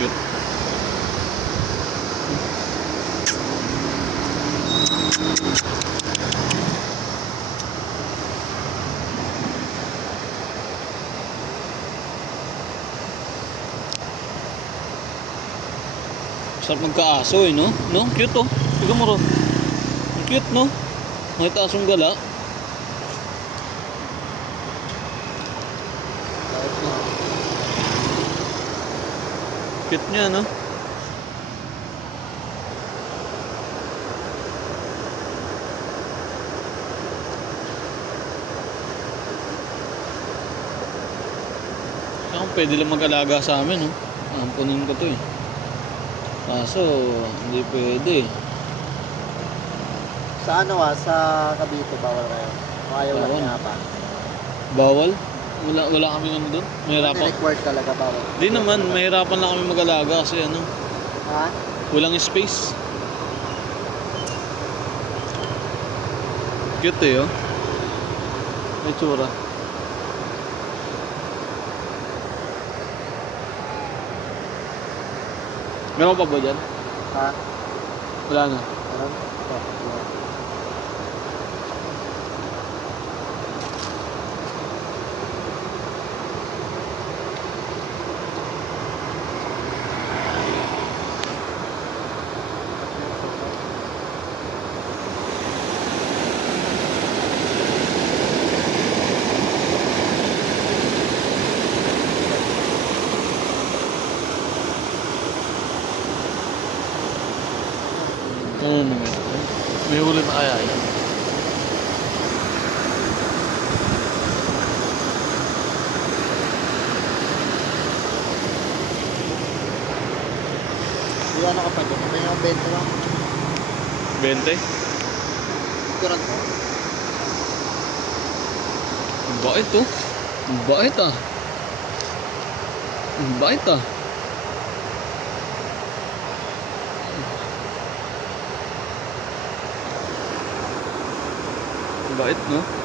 Cute. Sarap magkaaso eh, no? No? Cute oh. Tignan mo ron. Ang cute, no? Nakita asong gala. Cute niya, no? Saan pwede lang mag-alaga sa amin, no? Ampunin ko to eh. Kaso, hindi pwede. Sa ano sa Cavite, bawal kayo? O ayaw lang Bawal. niya pa? Bawal? Wala kami ano doon? Mahirapan. Required talaga bawal? Hindi naman, mahirapan lang kami mag-alaga kasi ano, Ha? walang space. Cute eh, oh. May tsura. Meron pa ba dyan? Ha? Wala na. Meron? Ano naman? May huli na kaya yan? Di ano kapag ito? May yung 20 lang. 20? Kurang ko. Ang bait oh. Ang bait ah. Ang bait ah. Ang bait no?